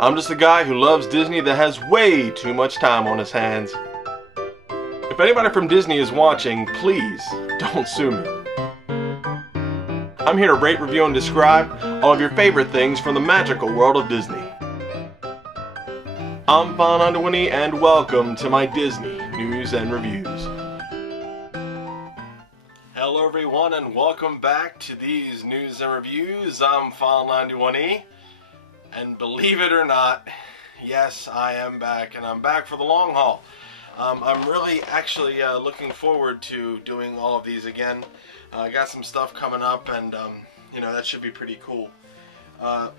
I'm just a guy who loves Disney that has way too much time on his hands. If anybody from Disney is watching, please don't sue me. I'm here to rate, review, and describe all of your favorite things from the magical world of Disney. I'm File91e and welcome to my Disney News and Reviews. Hello everyone and welcome back to these news and reviews. I'm File91e. And believe it or not, yes, I am back, and I'm back for the long haul. I'm really actually looking forward to doing all of these again. I got some stuff coming up, and that should be pretty cool. I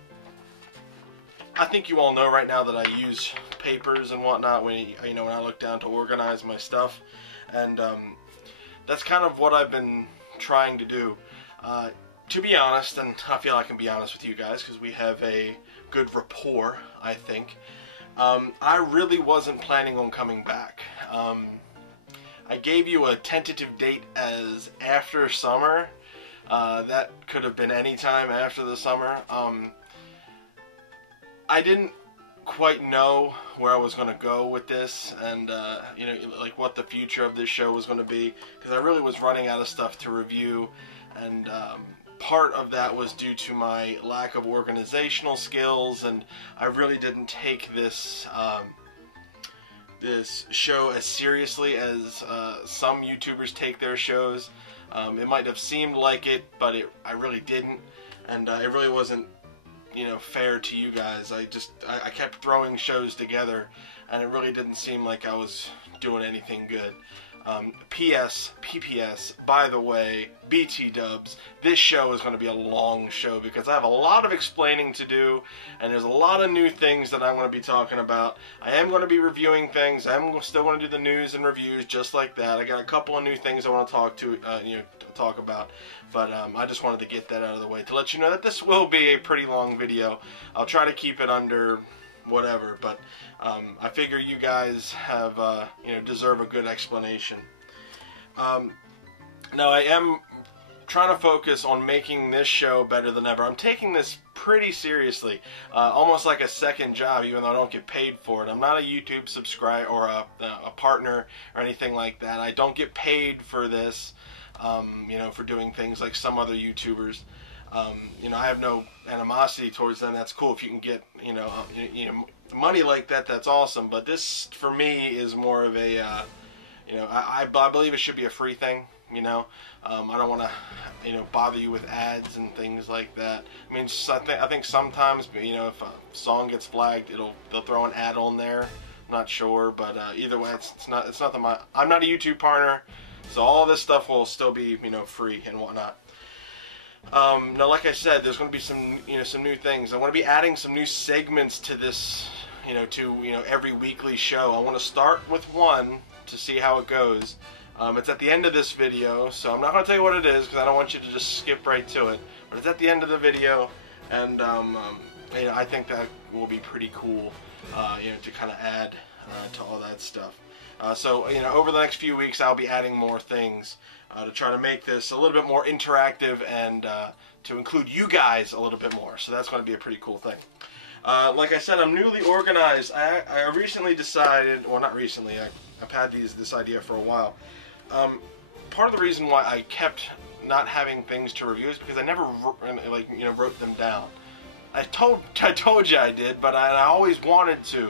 think you all know right now that I use papers and whatnot when when I look down to organize my stuff, and that's kind of what I've been trying to do. To be honest, and I feel I can be honest with you guys because we have a good rapport, I think. I really wasn't planning on coming back. I gave you a tentative date as after summer. That could have been any time after the summer. I didn't quite know where I was going to go with this, and like what the future of this show was going to be, because I really was running out of stuff to review, and part of that was due to my lack of organizational skills, and I really didn't take this this show as seriously as some YouTubers take their shows. It might have seemed like it, but I really didn't, and it really wasn't fair to you guys. I kept throwing shows together, and it really didn't seem like I was doing anything good. PPS, by the way, BT dubs, this show is going to be a long show because I have a lot of explaining to do, and there's a lot of new things that I'm going to be talking about. I am going to be reviewing things. I'm still going to do the news and reviews just like that. I got a couple of new things I want to talk about, but I just wanted to get that out of the way to let you know that this will be a pretty long video. I'll try to keep it under whatever, but I figure you guys have deserve a good explanation. Now I am trying to focus on making this show better than ever. I'm taking this pretty seriously, almost like a second job, even though I don't get paid for it. I'm not a YouTube subscriber or a partner or anything like that. I don't get paid for this, for doing things like some other YouTubers. I have no animosity towards them. That's cool if you can get money like that. That's awesome. But this for me is more of a I believe it should be a free thing. I don't want to bother you with ads and things like that. I mean, I think sometimes if a song gets flagged, they'll throw an ad on there. I'm not sure, but either way, it's not I'm not a YouTube partner, so all this stuff will still be free and whatnot. Now, like I said, there's going to be some new things. I want to be adding some new segments to this, to every weekly show. I want to start with one to see how it goes. It's at the end of this video, so I'm not going to tell you what it is because I don't want you to just skip right to it. But it's at the end of the video, and I think that will be pretty cool, to kind of add to all that stuff. So over the next few weeks, I'll be adding more things to try to make this a little bit more interactive and to include you guys a little bit more. So that's going to be a pretty cool thing. Like I said, I'm newly organized. I recently decided, well, not recently, I've had this idea for a while. Part of the reason why I kept not having things to review is because I never wrote them down. I told you I did, but I always wanted to,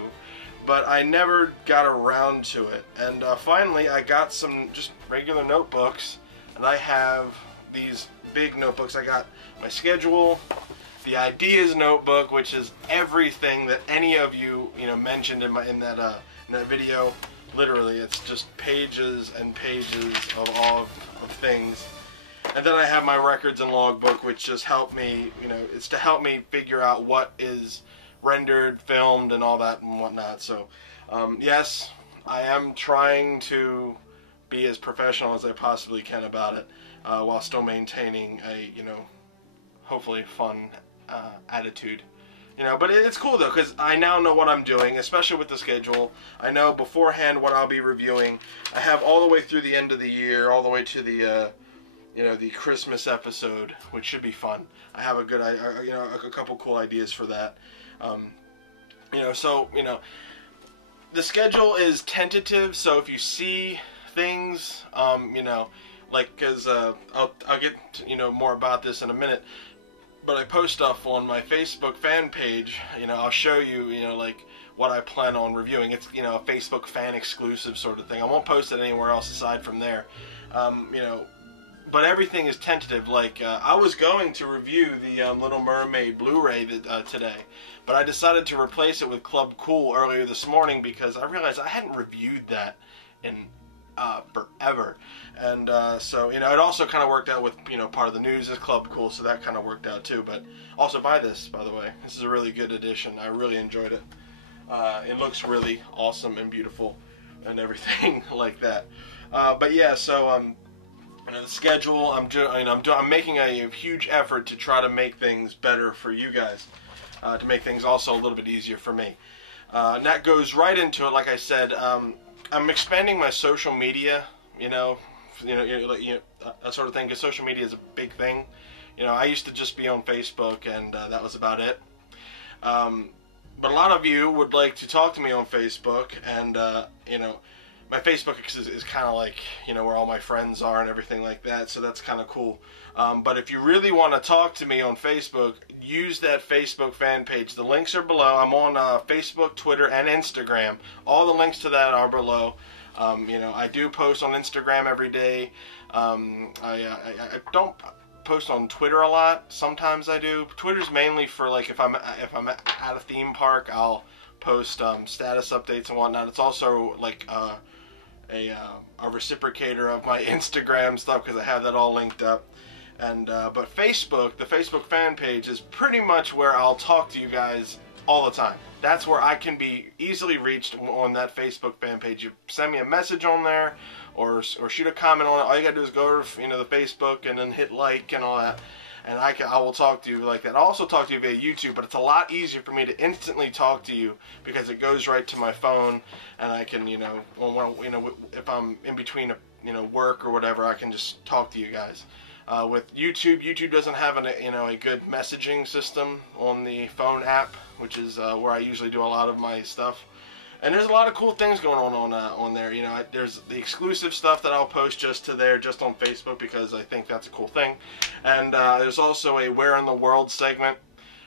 but I never got around to it. And finally, I got some just regular notebooks, and I have these big notebooks. I got my schedule, the ideas notebook, which is everything that any of you mentioned in that video. Literally, it's just pages and pages of all of things. And then I have my records and logbook, which just help me, it's to help me figure out what is rendered, filmed, and all that and whatnot. So, yes, I am trying to be as professional as I possibly can about it, while still maintaining a, hopefully fun attitude. But it's cool though, because I now know what I'm doing, especially with the schedule. I know beforehand what I'll be reviewing. I have all the way through the end of the year, all the way to the the Christmas episode, which should be fun. I have a good, a couple cool ideas for that. So the schedule is tentative. So if you see things, because I'll get more about this in a minute. But I post stuff on my Facebook fan page. I'll show you, like what I plan on reviewing. It's a Facebook fan exclusive sort of thing. I won't post it anywhere else aside from there. But everything is tentative. Like I was going to review the Little Mermaid Blu-ray today, but I decided to replace it with Club Cool earlier this morning because I realized I hadn't reviewed that in forever. And so it also kind of worked out with part of the news is Club Cool, so that kind of worked out too. But also buy this, by the way. This is a really good edition. I really enjoyed it. It looks really awesome and beautiful and everything like that. But yeah, so the schedule, I'm making a huge effort to try to make things better for you guys, to make things also a little bit easier for me. And that goes right into it. Like I said, I'm expanding my social media, that sort of thing, because social media is a big thing. I used to just be on Facebook, and that was about it. But a lot of you would like to talk to me on Facebook, and my Facebook is kind of like, where all my friends are and everything like that, so that's kind of cool. But if you really want to talk to me on Facebook, use that Facebook fan page. The links are below. I'm on Facebook, Twitter, and Instagram. All the links to that are below. I do post on Instagram every day. I don't post on Twitter a lot. Sometimes I do. Twitter's mainly for like if I'm at a theme park, I'll post status updates and whatnot. It's also like a reciprocator of my Instagram stuff because I have that all linked up. And but Facebook, the Facebook fan page, is pretty much where I'll talk to you guys all the time. That's where I can be easily reached on that Facebook fan page. You send me a message on there, or shoot a comment on it. All you gotta do is go to the Facebook and then hit like and all that, and I will talk to you like that. I'll also talk to you via YouTube, but it's a lot easier for me to instantly talk to you because it goes right to my phone, and I can if I'm in between work or whatever, I can just talk to you guys. With YouTube doesn't have a good messaging system on the phone app, which is where I usually do a lot of my stuff. And there's a lot of cool things going on there. There's the exclusive stuff that I'll post just on Facebook because I think that's a cool thing. And there's also a Where in the World segment.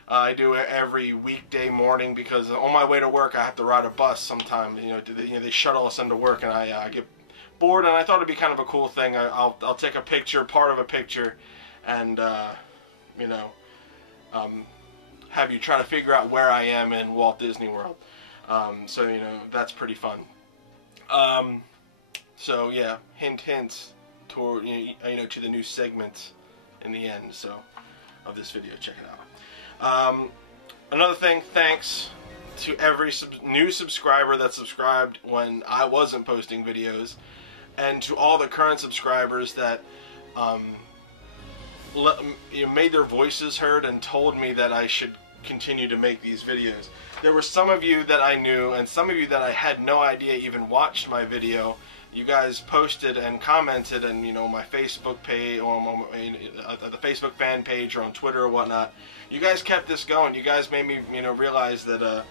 I do it every weekday morning because on my way to work I have to ride a bus sometimes. They shuttle us into work, and I get board, and I thought it'd be kind of a cool thing. I'll take a picture, part of a picture, and have you try to figure out where I am in Walt Disney World. So that's pretty fun. So yeah, hints toward to the new segment in the end of this video. Check it out. Another thing, thanks to every new subscriber that subscribed when I wasn't posting videos, and to all the current subscribers that made their voices heard and told me that I should continue to make these videos. There were some of you that I knew, and some of you that I had no idea even watched my video. You guys posted and commented, and my Facebook page, or the Facebook fan page, or on Twitter or whatnot. You guys kept this going. You guys made me realize that a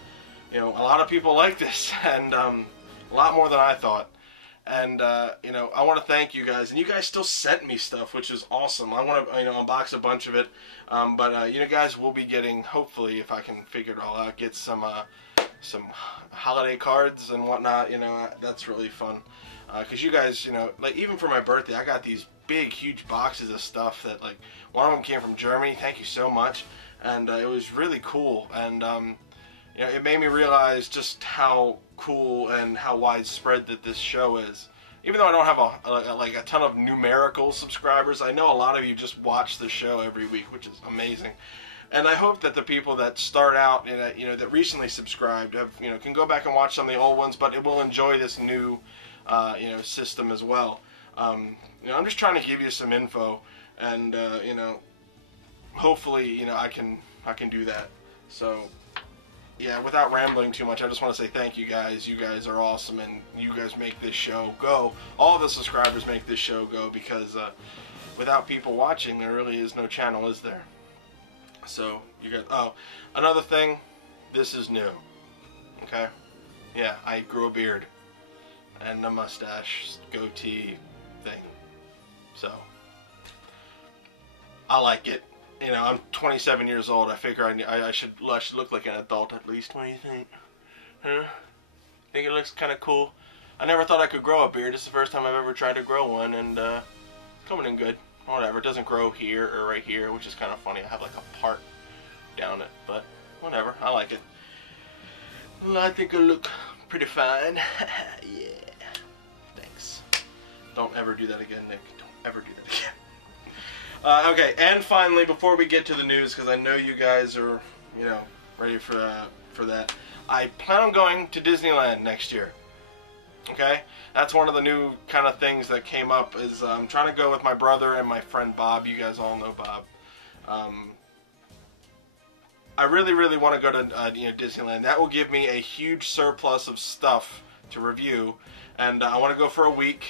lot of people like this, and a lot more than I thought. And I want to thank you guys, and you guys still sent me stuff, which is awesome. I want to unbox a bunch of it, but you guys will be getting, hopefully, if I can figure it all out, get some holiday cards and whatnot. That's really fun, because you guys, like even for my birthday, I got these big, huge boxes of stuff that, like, one of them came from Germany. Thank you so much, and it was really cool, and it made me realize just how cool and how widespread that this show is. Even though I don't have a ton of numerical subscribers, I know a lot of you just watch the show every week, which is amazing. And I hope that the people that start out, that recently subscribed, can go back and watch some of the old ones, but it will enjoy this new, system as well. I'm just trying to give you some info, and hopefully, I can do that. So, yeah, without rambling too much, I just want to say thank you guys. You guys are awesome, and you guys make this show go. All the subscribers make this show go, because without people watching, there really is no channel, is there? So, you guys... Oh, another thing, this is new. Okay? Yeah, I grew a beard and a mustache, goatee thing. So, I like it. You know, I'm 27 years old. I figure I should look like an adult at least. What do you think? Huh? Think it looks kind of cool? I never thought I could grow a beard. This is the first time I've ever tried to grow one, and it's coming in good. Whatever. It doesn't grow here or right here, which is kind of funny. I have like a part down it, but whatever. I like it. I think it'll look pretty fine. Yeah. Thanks. Don't ever do that again, Nick. Don't ever do that again. Okay, and finally, before we get to the news, because I know you guys are, you know, ready for that, I plan on going to Disneyland next year. Okay? That's one of the new kind of things that came up, is I'm trying to go with my brother and my friend Bob. You guys all know Bob. I really, really want to go to you know, Disneyland. That will give me a huge surplus of stuff to review, and I want to go for a week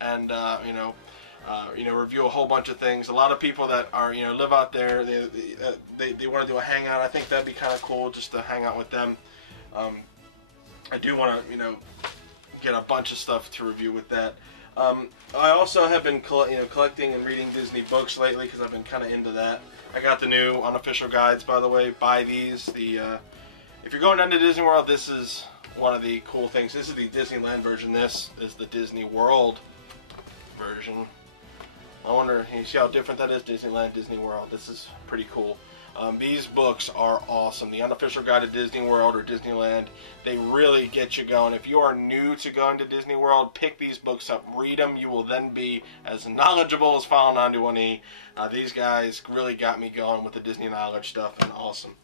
and you know, review a whole bunch of things. A lot of people that are, you know, live out there, they want to do a hangout. I think that'd be kind of cool just to hang out with them. I do want to, you know, get a bunch of stuff to review with that. I also have been collecting and reading Disney books lately because I've been kind of into that. I got the new unofficial guides, by the way. Buy these. If you're going down to Disney World, this is one of the cool things. This is the Disneyland version. This is the Disney World version. I wonder, you see how different that is? Disneyland, Disney World. This is pretty cool. These books are awesome. The Unofficial Guide to Disney World or Disneyland, they really get you going. If you are new to going to Disney World, pick these books up, read them. You will then be as knowledgeable as File91e. These guys really got me going with the Disney knowledge stuff, and awesome.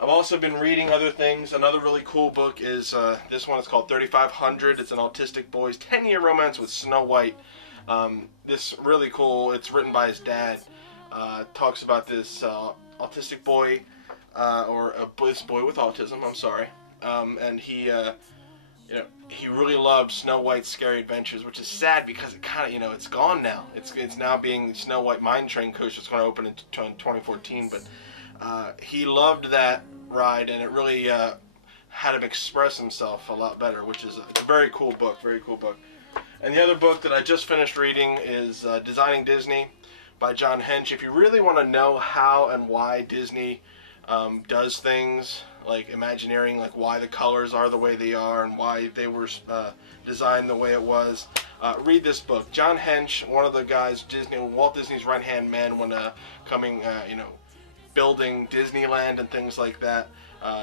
I've also been reading other things. Another really cool book is this one. It's called 3500. It's an autistic boy's 10-year romance with Snow White. This really cool. It's written by his dad. Talks about this autistic boy, or this boy with autism. I'm sorry, and he, you know, he really loved Snow White's Scary Adventures, which is sad because it kind of, you know, it's gone now. It's now being Snow White Mine Train Coaster. It's going to open in 2014, but he loved that ride, and it really had him express himself a lot better, which is a very cool book. Very cool book. And the other book that I just finished reading is Designing Disney by John Hench. If you really want to know how and why Disney does things, like Imagineering, like why the colors are the way they are and why they were designed the way it was, read this book. John Hench, one of the guys, Walt Disney's right-hand man when you know, building Disneyland and things like that.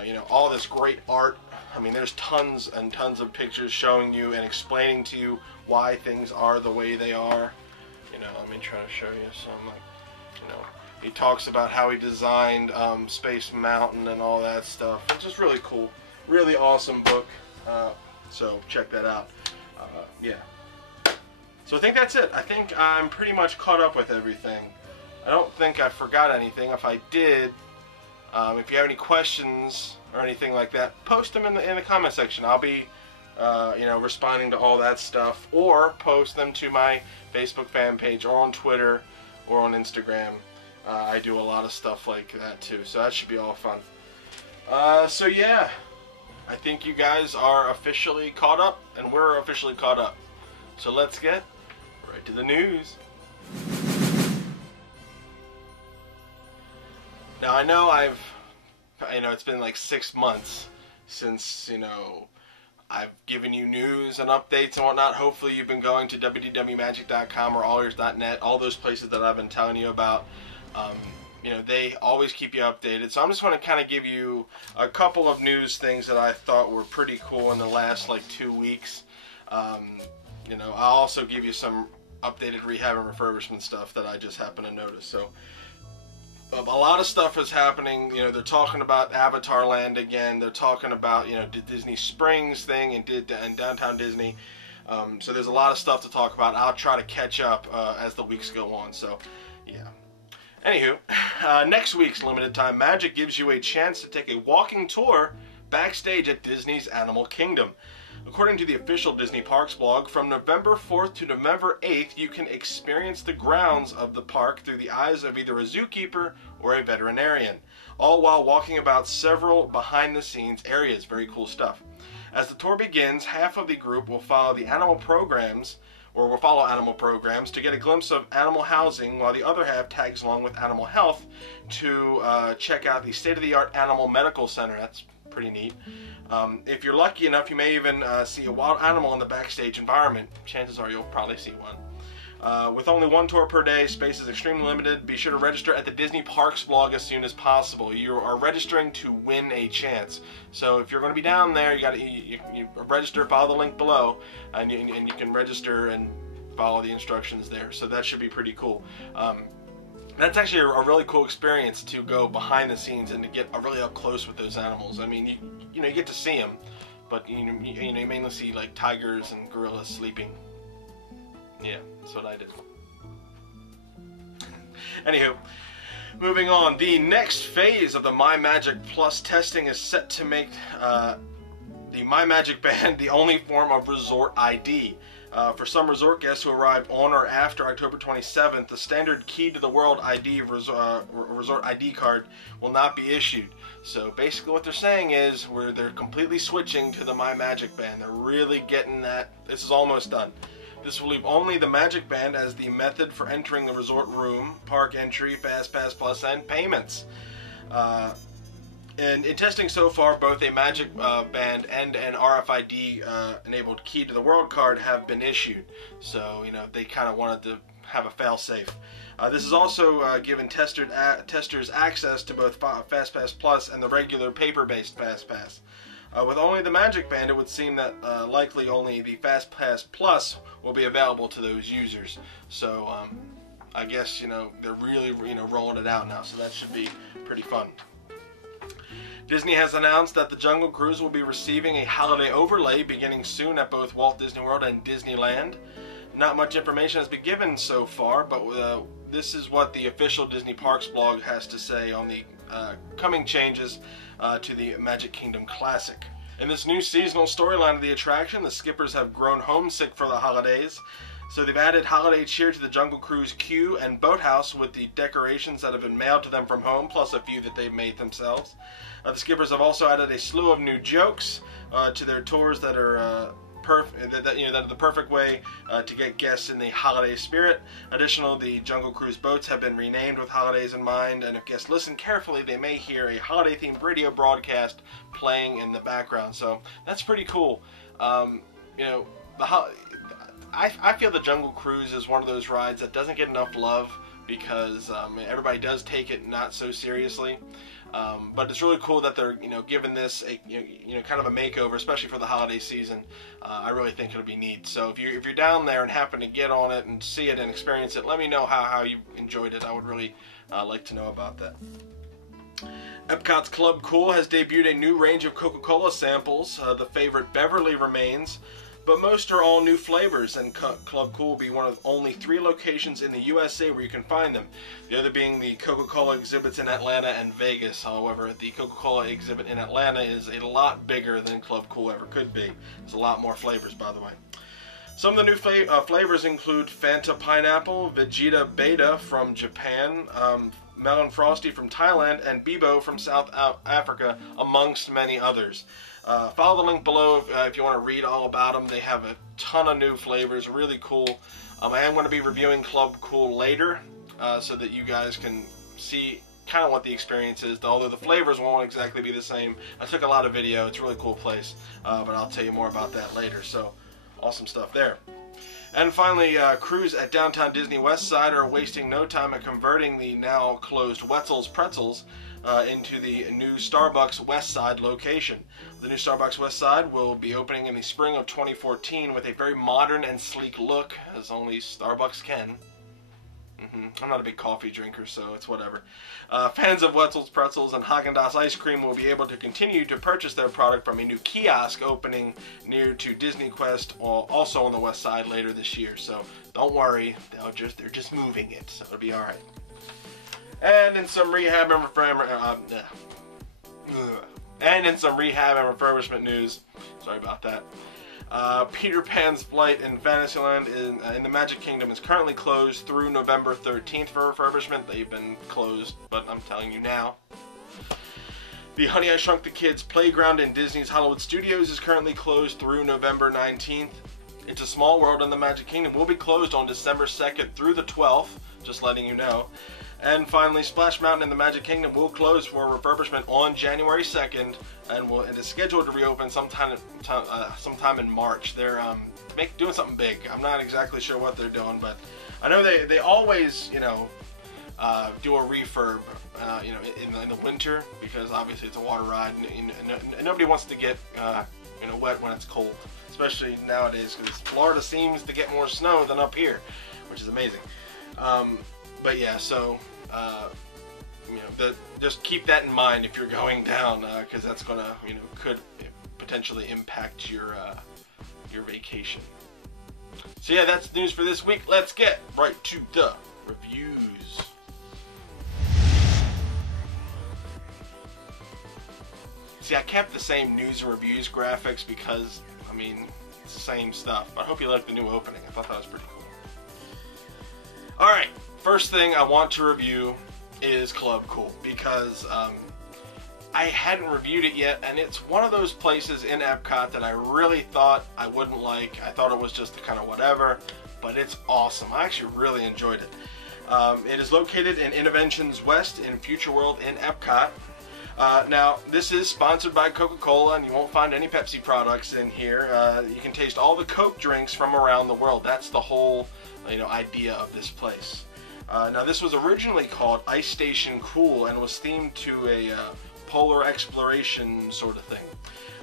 You know, all this great art. I mean, there's tons and tons of pictures showing you and explaining to you why things are the way they are. You know, let me try to show you some, like, you know, he talks about how he designed Space Mountain and all that stuff. It's just really cool. Really awesome book. So check that out. Yeah. So I think that's it. I think I'm pretty much caught up with everything. I don't think I forgot anything. If I did, if you have any questions or anything like that, post them in the comment section. I'll be you know, responding to all that stuff, or post them to my Facebook fan page, or on Twitter, or on Instagram. I do a lot of stuff like that too, so that should be all fun. So yeah, I think you guys are officially caught up, and we're officially caught up. So let's get right to the news. Now I know it's been like 6 months since, you know, I've given you news and updates and whatnot. Hopefully you've been going to www.magic.com or allears.net, all those places that I've been telling you about. You know, they always keep you updated. So I'm just going to kind of give you a couple of news things that I thought were pretty cool in the last like 2 weeks. You know, I'll also give you some updated rehab and refurbishment stuff that I just happened to notice. So a lot of stuff is happening. You know, they're talking about Avatar Land again. They're talking about, you know, the Disney Springs thing and Downtown Disney. So there's a lot of stuff to talk about. I'll try to catch up as the weeks go on. So, yeah. Anywho, next week's Limited Time Magic gives you a chance to take a walking tour backstage at Disney's Animal Kingdom. According to the official Disney Parks blog, from November 4th to November 8th, you can experience the grounds of the park through the eyes of either a zookeeper or a veterinarian, all while walking about several behind-the-scenes areas. Very cool stuff. As the tour begins, half of the group will follow animal programs to get a glimpse of animal housing, while the other half tags along with animal health to check out the state-of-the-art animal medical center. That's pretty neat. If you're lucky enough, you may even see a wild animal in the backstage environment. Chances are you'll probably see one. With only one tour per day, space is extremely limited. Be sure to register at the Disney Parks blog as soon as possible. You are registering to win a chance. So if you're going to be down there, you register, follow the link below, and you can register and follow the instructions there. So that should be pretty cool. That's actually a really cool experience to go behind the scenes and to get really up close with those animals. I mean, you get to see them, but you mainly see like tigers and gorillas sleeping. Yeah, that's what I did. Anywho, moving on. The next phase of the My Magic Plus testing is set to make the My Magic Band the only form of resort ID. For some resort guests who arrive on or after October 27th, the standard Key to the World ID resort ID card will not be issued. So basically what they're saying is they're completely switching to the My Magic Band. They're really getting that. This is almost done. This will leave only the Magic Band as the method for entering the resort room, park entry, Fast Pass Plus, and payments. And in testing so far, both a Magic Band and an RFID enabled Key to the World card have been issued. So, they kind of wanted to have a fail-safe. This is also given testers access to both Fast Pass Plus and the regular paper-based Fast Pass. With only the Magic Band, it would seem that likely only the Fast Pass Plus will be available to those users. So, I guess, they're really, rolling it out now, so that should be pretty fun. Disney has announced that the Jungle Cruise will be receiving a holiday overlay beginning soon at both Walt Disney World and Disneyland. Not much information has been given so far, but this is what the official Disney Parks blog has to say on the coming changes to the Magic Kingdom Classic. In this new seasonal storyline of the attraction, the skippers have grown homesick for the holidays, so they've added holiday cheer to the Jungle Cruise queue and boathouse with the decorations that have been mailed to them from home, plus a few that they've made themselves. The skippers have also added a slew of new jokes to their tours that are that are the perfect way to get guests in the holiday spirit. Additionally, the Jungle Cruise boats have been renamed with holidays in mind, and if guests listen carefully, they may hear a holiday-themed radio broadcast playing in the background. So that's pretty cool. I feel the Jungle Cruise is one of those rides that doesn't get enough love because everybody does take it not so seriously. But it's really cool that they're giving this a kind of a makeover, especially for the holiday season. I really think it'll be neat. So if you're down there and happen to get on it and see it and experience it, let me know how you enjoyed it. I would really like to know about that. Epcot's Club Cool has debuted a new range of Coca-Cola samples. The favorite Beverly remains, but most are all new flavors, and Club Cool will be one of only 3 locations in the USA where you can find them. The other being the Coca-Cola exhibits in Atlanta and Vegas. However, the Coca-Cola exhibit in Atlanta is a lot bigger than Club Cool ever could be. There's a lot more flavors, by the way. Some of the new flavors include Fanta Pineapple, Vegeta Beta from Japan, Melon Frosty from Thailand, and Bibo from South Africa, amongst many others. Follow the link below if you want to read all about them. They have a ton of new flavors, really cool. I am going to be reviewing Club Cool later so that you guys can see kind of what the experience is, although the flavors won't exactly be the same. I took a lot of video. It's a really cool place, but I'll tell you more about that later. So, awesome stuff there. And finally, crews at Downtown Disney West Side are wasting no time at converting the now closed Wetzel's Pretzels into the new Starbucks West Side location. The new Starbucks West Side will be opening in the spring of 2014 with a very modern and sleek look, as only Starbucks can. I'm not a big coffee drinker, so it's whatever. Fans of Wetzel's Pretzels and Haagen-Dazs ice cream will be able to continue to purchase their product from a new kiosk opening near to Disney Quest, also on the west side later this year. So don't worry, they're just moving it, so it'll be all right. And in some rehab and refurbishment news, sorry about that. Peter Pan's Flight in Fantasyland in the Magic Kingdom is currently closed through November 13th for refurbishment. They've been closed, but I'm telling you now. The Honey, I Shrunk the Kids Playground in Disney's Hollywood Studios is currently closed through November 19th. It's a Small World in the Magic Kingdom will be closed on December 2nd through the 12th, just letting you know. And finally, Splash Mountain in the Magic Kingdom will close for refurbishment on January 2nd, and is scheduled to reopen sometime in March. They're doing something big. I'm not exactly sure what they're doing, but I know they always, you know, do a refurb, you know, in the winter, because obviously it's a water ride, and nobody wants to get you know, wet when it's cold, especially nowadays, because Florida seems to get more snow than up here, which is amazing. But yeah, so you know, just keep that in mind if you're going down, because that's gonna, you know, could potentially impact your vacation. So yeah, that's news for this week. Let's get right to the reviews. See, I kept the same news and reviews graphics because, I mean, it's the same stuff. I hope you like the new opening. I thought that was pretty cool. Alright, first thing I want to review is Club Cool, because I hadn't reviewed it yet, and it's one of those places in Epcot that I really thought I wouldn't like. I thought it was just kind of whatever, but it's awesome. I actually really enjoyed it. It is located in Innoventions West in Future World in Epcot. Now, this is sponsored by Coca-Cola, and you won't find any Pepsi products in here. You can taste all the Coke drinks from around the world. That's the whole, you know, idea of this place. Now, this was originally called Ice Station Cool, and was themed to a polar exploration sort of thing.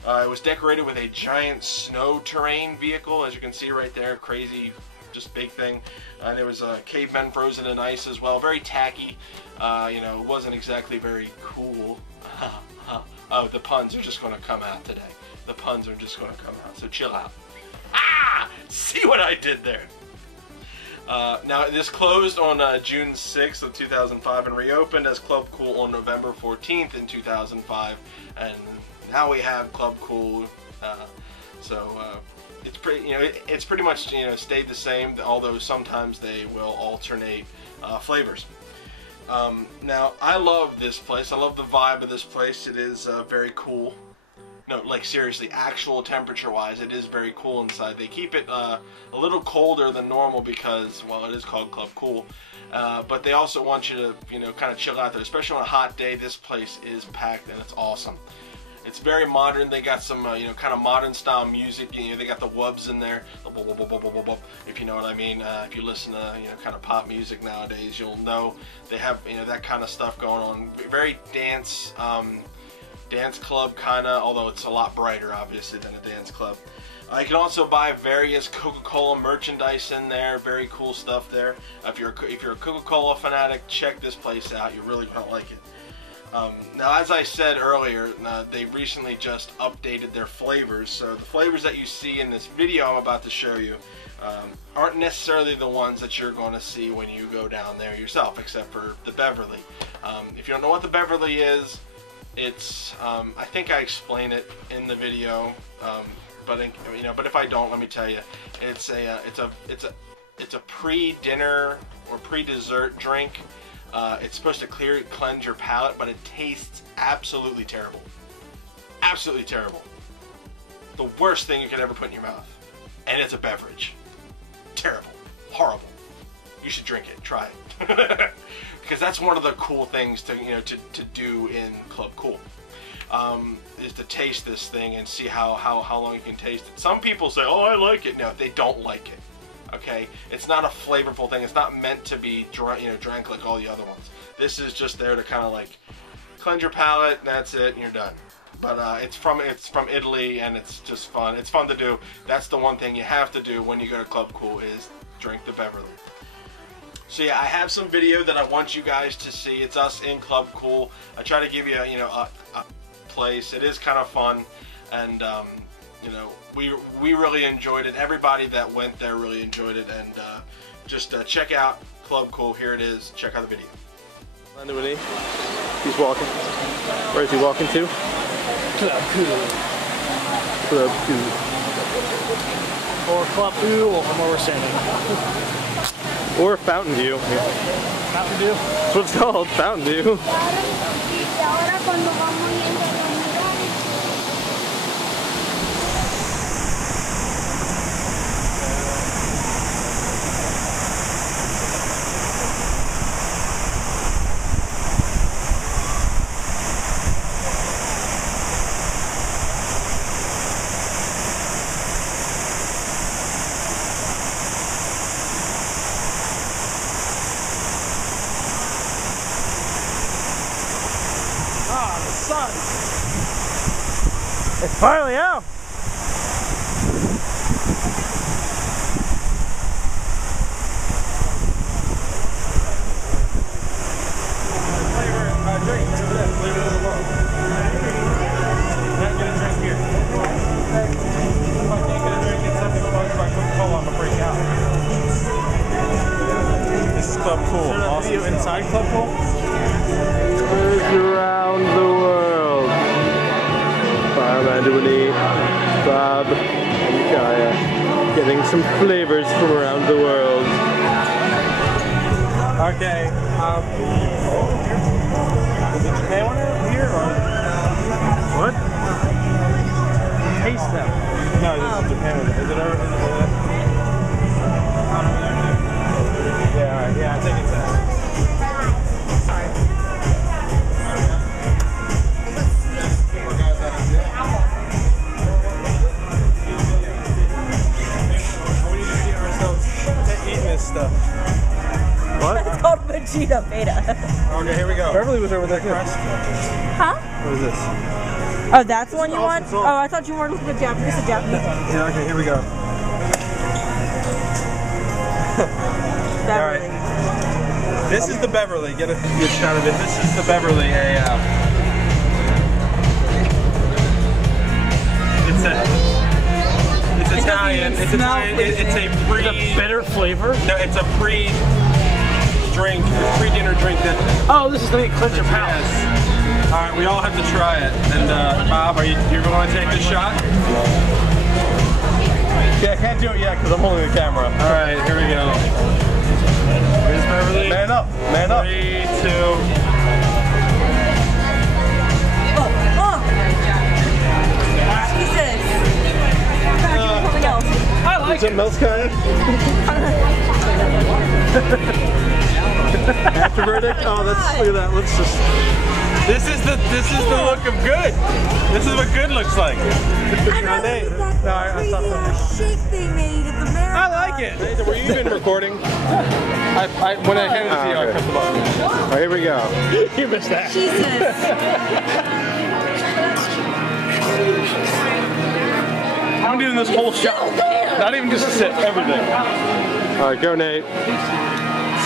It was decorated with a giant snow terrain vehicle, as you can see right there. Crazy, just big thing. There was cavemen frozen in ice as well. Very tacky. You know, it wasn't exactly very cool. Oh, the puns are just going to come out today. The puns are just going to come out, so chill out. Ah! See what I did there? Now, this closed on June 6th of 2005 and reopened as Club Cool on November 14th in 2005. And now we have Club Cool. It's pretty, you know, it's pretty much, you know, stayed the same, although sometimes they will alternate flavors. Now, I love this place. I love the vibe of this place. It is very cool. No, like seriously, actual temperature-wise, it is very cool inside. They keep it a little colder than normal because, well, it is called Club Cool. But they also want you to, you know, kind of chill out there. Especially on a hot day, this place is packed and it's awesome. It's very modern. They got some, you know, kind of modern style music. You know, they got the wubs in there, if you know what I mean. If you listen to, you know, kind of pop music nowadays, you'll know they have, you know, that kind of stuff going on. Very dance club kind of, although it's a lot brighter, obviously, than a dance club. You can also buy various Coca-Cola merchandise in there. Very cool stuff there. If you're a Coca-Cola fanatic, check this place out. You're really gonna like it. Now, as I said earlier, they recently just updated their flavors, so the flavors that you see in this video I'm about to show you aren't necessarily the ones that you're going to see when you go down there yourself, except for the Beverly. If you don't know what the Beverly is, it's I think I explain it in the video, but if I don't, let me tell you, it's a pre-dinner or pre-dessert drink. It's supposed to cleanse your palate, but it tastes absolutely terrible. Absolutely terrible. The worst thing you could ever put in your mouth. And it's a beverage. Terrible. Horrible. You should drink it. Try it. Because that's one of the cool things to, you know, to do in Club Cool. Is to taste this thing and see how long you can taste it. Some people say, oh, I like it. No, they don't like it. Okay, it's not a flavorful thing. It's not meant to be drank like all the other ones. This is just there to kind of like cleanse your palate, and that's it, and you're done. But it's from Italy, and it's just fun. It's fun to do. That's the one thing you have to do when you go to Club Cool is drink the Beverly. So yeah, I have some video that I want you guys to see. It's us in Club Cool. I try to give you a place. It is kind of fun, and you know, we really enjoyed it. Everybody that went there really enjoyed it, and just check out Club Cool. Here it is. Check out the video. Randomly, he's walking. Where is he walking to? Club Cool. Club Cool. Or Club View, or from where we're standing. Or Fountain View. Mountain View? That's what it's called, Fountain View. Ah, the sun! It's finally out! This is Club Cool. Awesome. Video inside Club Cool? Around the world. File91e, Bob, and Kaya getting some flavors from around the world. Okay, is the Japan one here or? What? Taste them. No, this is Japan one. Is it over? Yeah, alright, yeah, I think it's that. Stuff. What? It's called Vegeta Beta. Okay, here we go. Beverly was over there too. Huh? What is this? Oh, that's the one you awesome want? song. Oh, I thought you wanted to look at Japanese. It's a Japanese one. Yeah, okay, here we go. Beverly. This is the Beverly. Get a good shot of it. This is the Beverly. It's Italian. It's Italian. It's a pre. It's a bitter flavor? No, it's a pre-drink, pre-dinner drink. That. Oh, this is the cleanse your palate. Yes. All right, we all have to try it. And Bob, are you're going to take this shot? Yeah, I can't do it yet because I'm holding the camera. All right, here we go. Here's Beverly. Man up, man up. 3, 2. Jesus. Something else. I like it. Milk kind? After verdict? Oh, look at that. Let's just. This is the look of good. This is what good looks like. I know that crazy ass shake they made at the marathon. I like it. Were you even recording? When I handed it to you, I pressed the button. Oh, here we go. You missed that. Jesus. I'm doing this whole shot. Not even just a sip, everything. All right, go Nate.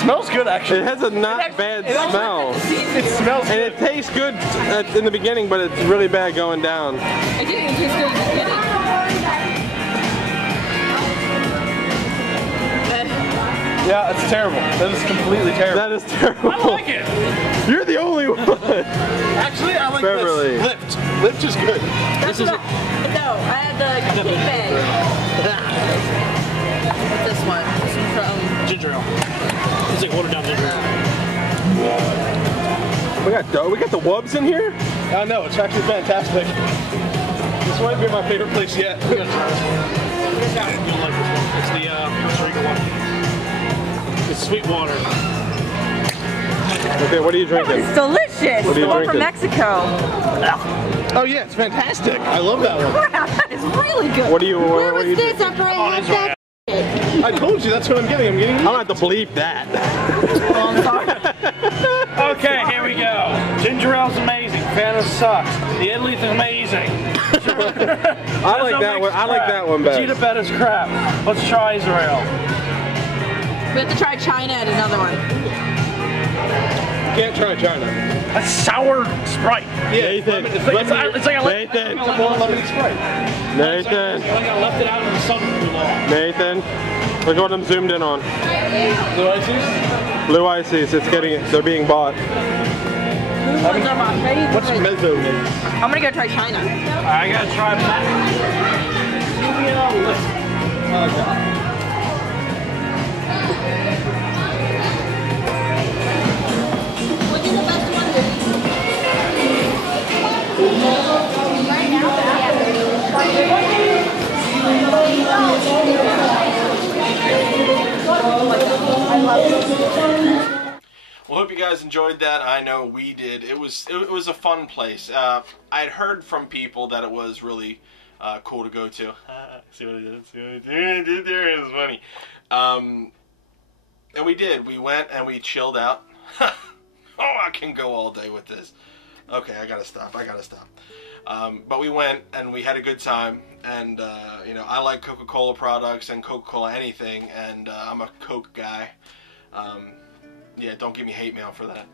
Smells good, actually. It has a not bad smell. It smells And good. it tastes good in the beginning, but it's really bad going down. I didn't even taste good at the beginning. Yeah, it's terrible. That is completely terrible. That is terrible. I like it. You're the only one. Actually, I like Beverly. this. Lift. Lift is good. This is no, I had the pink bag. This one. This one from Ginger ale. It's like watered down ginger ale. We got the wubs in here? I know, it's actually fantastic. This might be my favorite place yet. You'll like this one. It's the Costa Rica one. It's sweet water. Okay, what are you drinking? It's delicious. What are you The one from drinking? Mexico. Oh yeah, it's fantastic. I love that one. Wow, that is really good. What are you? Where What are was you this after I had that? I told you that's what I'm getting. I'm getting. I don't have to believe that. Oh, I'm sorry. Okay, here we go. Ginger ale's amazing. Fanta sucks. The Italy's amazing. I like that one. I like that one best. Vegeta Betta's crap. Let's try Israel. We have to try China at another one. Can't try China. That's sour Sprite. Nathan. It's like a Nathan. lemon Sprite. Nathan. I left it out in the sun for too long. Nathan. Look what I'm zoomed in on. Blue ices? Blue ices. It's getting. They're being bought. What's mezzo? I'm gonna go try China. I gotta try that. Well, hope you guys enjoyed that. I know we did. It was a fun place. I'd heard from people that it was really cool to go to. See what I did? See what I did there? It was funny. And we did. We went and we chilled out. Oh, I can go all day with this. Okay, I gotta stop. But we went and we had a good time. And you know, I like Coca-Cola products and Coca-Cola anything. And I'm a Coke guy. Yeah, don't give me hate mail for that.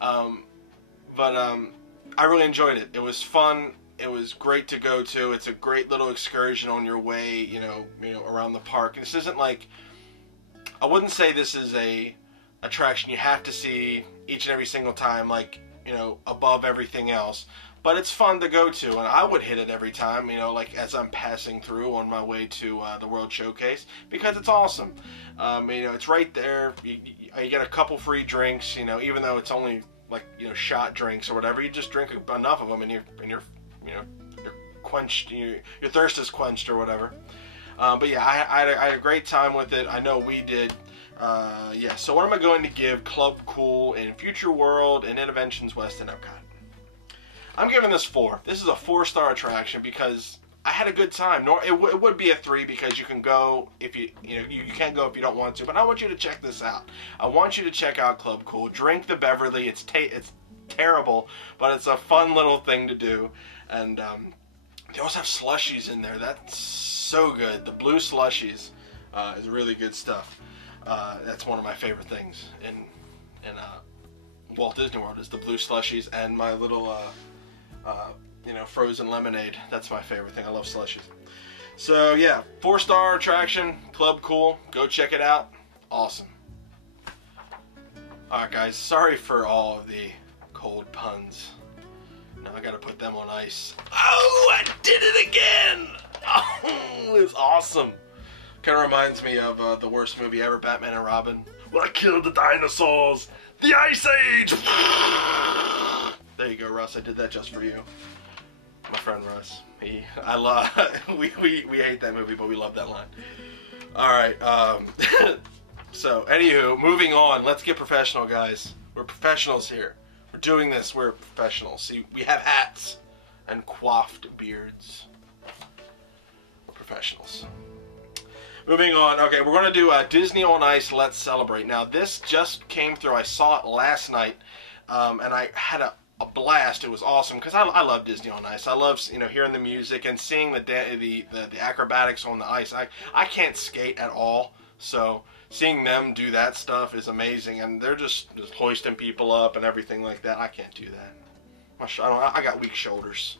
But I really enjoyed it. It was fun. It was great to go to. It's a great little excursion on your way, you know, around the park. This isn't like, I wouldn't say this is a attraction you have to see each and every single time, like, you know, above everything else. But it's fun to go to, and I would hit it every time, you know, like as I'm passing through on my way to the World Showcase, because it's awesome. You know, it's right there. You get a couple free drinks, you know, even though it's only like, you know, shot drinks or whatever. You just drink enough of them, and you're quenched. Your thirst is quenched or whatever. But yeah, I had a great time with it. I know we did. Yeah. So what am I going to give Club Cool in Future World and Interventions West and Epcot? I'm giving this 4. This is a 4-star attraction because I had a good time. It would be a 3 because you can go if you can't go if you don't want to. But I want you to check this out. I want you to check out Club Cool. Drink the Beverly. It's terrible, but it's a fun little thing to do. And they also have slushies in there. That's so good. The blue slushies is really good stuff. That's one of my favorite things in Walt Disney World is the blue slushies and my little you know, frozen lemonade. That's my favorite thing. I love slushies. So yeah, 4-star attraction, Club Cool. Go check it out. Awesome. Alright guys, sorry for all of the cold puns. Now I gotta put them on ice. Oh, I did it again! Oh, it was awesome. Kind of reminds me of the worst movie ever, Batman and Robin. Well, I killed the dinosaurs! The Ice Age! There you go, Russ. I did that just for you. My friend Russ. We hate that movie, but we love that line. Alright, so, anywho, moving on. Let's get professional, guys. We're professionals here. We're doing this. We're professionals. See, we have hats and coiffed beards. We're professionals. Moving on. Okay, we're going to do Disney on Ice, Let's Celebrate. Now, this just came through. I saw it last night, and I had a blast. It was awesome because I love Disney on Ice. I love, you know, hearing the music and seeing the acrobatics on the ice. I can't skate at all, so seeing them do that stuff is amazing. And they're just hoisting people up and everything like that. I can't do that. I got weak shoulders.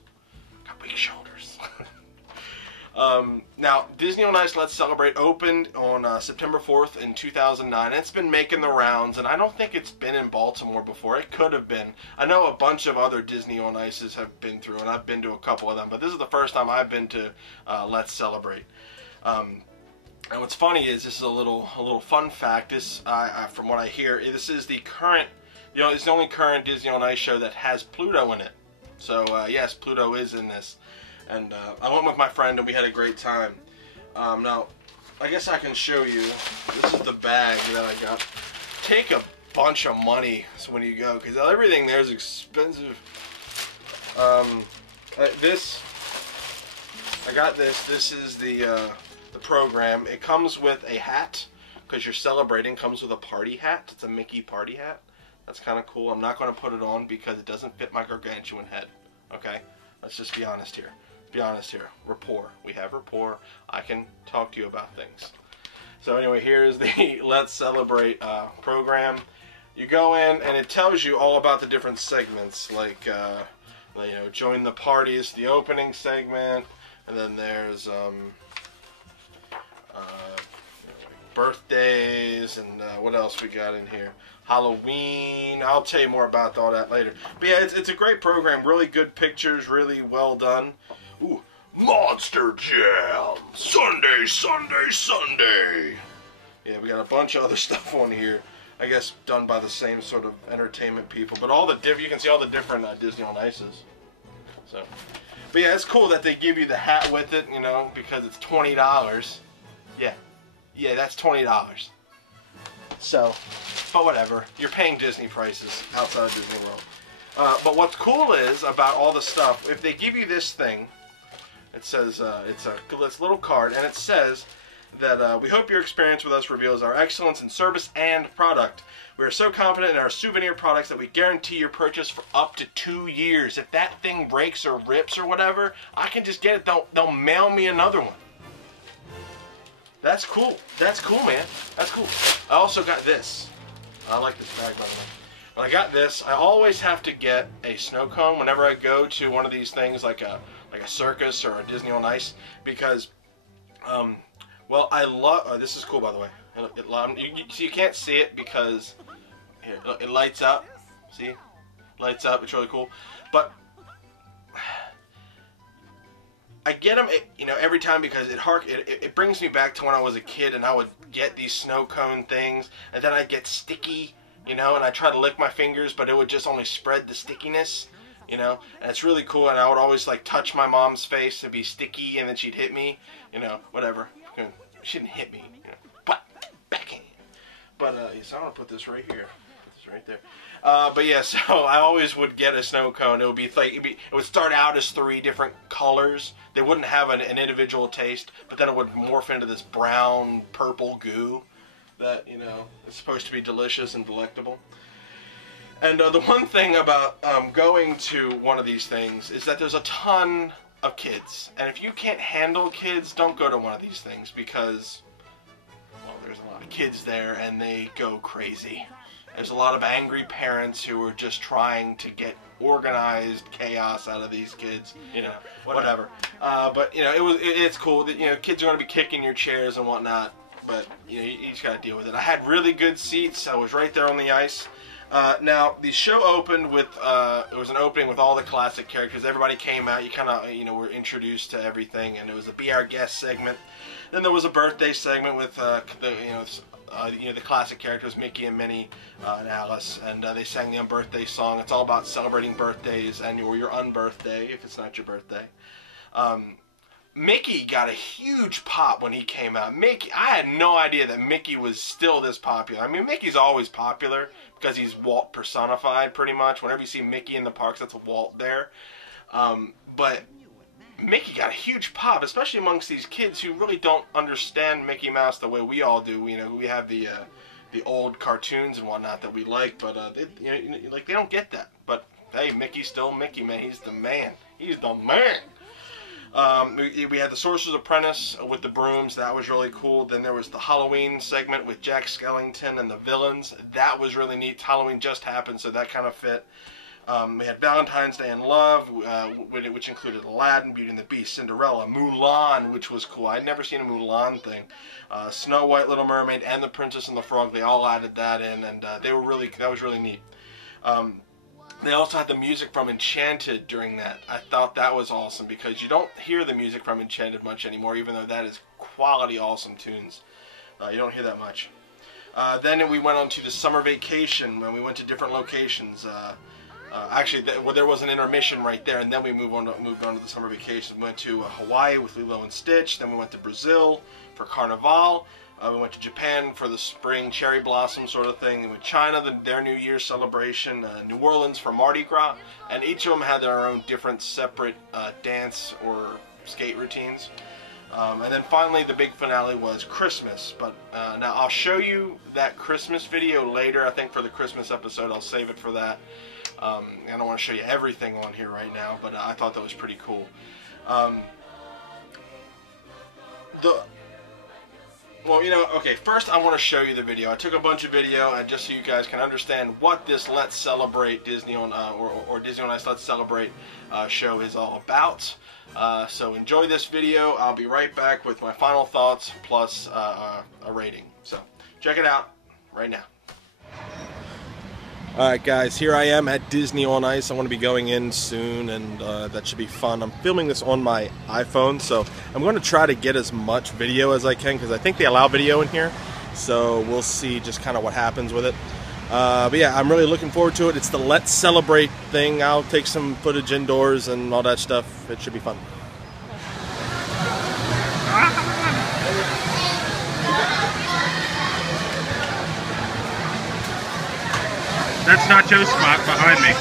Now, Disney on Ice Let's Celebrate opened on September 4th in 2009. It's been making the rounds, and I don't think it's been in Baltimore before. It could have been. I know a bunch of other Disney on Ices have been through, and I've been to a couple of them, but this is the first time I've been to Let's Celebrate. And what's funny is, this is a little fun fact. This, from what I hear, this is the current, you know, it's the only current Disney on Ice show that has Pluto in it. So yes, Pluto is in this. And I went with my friend and we had a great time. Now, I guess I can show you. This is the bag that I got. Take a bunch of money when you go, because everything there is expensive. I got this. This is the program. It comes with a hat, because you're celebrating. Comes with a party hat. It's a Mickey party hat. That's kind of cool. I'm not going to put it on because it doesn't fit my gargantuan head. Okay? Let's just be honest here. Rapport. We have rapport. I can talk to you about things. So anyway, here's the Let's Celebrate program. You go in and it tells you all about the different segments, like you know, join the party is the opening segment, and then there's birthdays, and what else we got in here? Halloween. I'll tell you more about all that later. But yeah, it's a great program. Really good pictures. Really well done. Ooh, Monster Jam, Sunday, Sunday, Sunday. Yeah, we got a bunch of other stuff on here. I guess done by the same sort of entertainment people, but all the you can see all the different Disney on Ices. So, but yeah, it's cool that they give you the hat with it, you know, because it's $20. Yeah, that's $20. So, but whatever, you're paying Disney prices outside of Disney World. But what's cool is about all the stuff. If they give you this thing, it says it's a little card, and it says that we hope your experience with us reveals our excellence in service and product. We are so confident in our souvenir products that we guarantee your purchase for up to 2 years. If that thing breaks or rips or whatever, I can just get it. They'll mail me another one. That's cool. That's cool, man. That's cool. I also got this. I like this bag, by the way. When I got this, I always have to get a snow cone whenever I go to one of these things like a circus or a Disney on Ice, because well, I love. This is cool, by the way. You can't see it because here it lights up. See, lights up. It's really cool. But I get them, you know, every time because it brings me back to when I was a kid and I would get these snow cone things, and then I'd get sticky, you know, and I try to lick my fingers, but it would just only spread the stickiness. You know, and it's really cool, and I would always like touch my mom's face to be sticky, and then she'd hit me, you know, whatever. She didn't hit me, you know, but backhand. But so I'm gonna put this right here, put this right there. But yeah, so I always would get a snow cone. It would be like it would start out as 3 different colors. They wouldn't have an individual taste, but then it would morph into this brown purple goo that, you know, is supposed to be delicious and delectable. And the one thing about going to one of these things is that there's a ton of kids. And if you can't handle kids, don't go to one of these things because, well, there's a lot of kids there and they go crazy. There's a lot of angry parents who are just trying to get organized chaos out of these kids, you know, whatever. But, you know, it's cool that, you know, kids are going to be kicking your chairs and whatnot, but, you know, you just got to deal with it. I had really good seats. I was right there on the ice. Now, the show opened with, it was an opening with all the classic characters. Everybody came out. You kind of, you know, were introduced to everything, and it was a Be Our Guest segment. Then there was a birthday segment with, the classic characters, Mickey and Minnie and Alice, and they sang the unbirthday song. It's all about celebrating birthdays and your unbirthday, if it's not your birthday. Mickey got a huge pop when he came out. I had no idea that Mickey was still this popular. I mean, Mickey's always popular because he's Walt personified, pretty much. Whenever you see Mickey in the parks, that's a Walt there. But Mickey got a huge pop, especially amongst these kids who really don't understand Mickey Mouse the way we all do. You know, we have the old cartoons and whatnot that we like, but they don't get that. But hey, Mickey's still Mickey, man. He's the man. He's the man. We had the Sorcerer's Apprentice with the brooms. That was really cool. Then there was the Halloween segment with Jack Skellington and the villains. That was really neat. Halloween just happened, so that kind of fit. We had Valentine's Day in Love, which included Aladdin, Beauty and the Beast, Cinderella, Mulan, which was cool. I'd never seen a Mulan thing. Snow White, Little Mermaid, and The Princess and the Frog. They all added that in, and that was really neat. They also had the music from Enchanted during that. I thought that was awesome because you don't hear the music from Enchanted much anymore, even though that is quality, awesome tunes. You don't hear that much. Then we went on to the summer vacation when we went to different locations. Actually, there was an intermission right there, and then we moved on to the summer vacation. We went to Hawaii with Lilo and Stitch. Then we went to Brazil for Carnival. We went to Japan for the spring cherry blossom sort of thing. We went to China, their New Year's celebration. New Orleans for Mardi Gras. And each of them had their own different separate dance or skate routines. And then finally, the big finale was Christmas. But now I'll show you that Christmas video later. I think for the Christmas episode, I'll save it for that. I don't want to show you everything on here right now, but I thought that was pretty cool. Well, you know, okay, first I want to show you the video. I took a bunch of video, and just so you guys can understand what this Let's Celebrate Disney on, or Disney on Ice Let's Celebrate show is all about. So enjoy this video. I'll be right back with my final thoughts plus a rating. So check it out right now. Alright guys, here I am at Disney on Ice. I'm going to be going in soon, and that should be fun. I'm filming this on my iPhone, so I'm going to try to get as much video as I can, because I think they allow video in here. So we'll see just kind of what happens with it. But yeah, I'm really looking forward to it. It's the Let's Celebrate thing. I'll take some footage indoors and all that stuff. It should be fun. That's Nacho's spot behind me.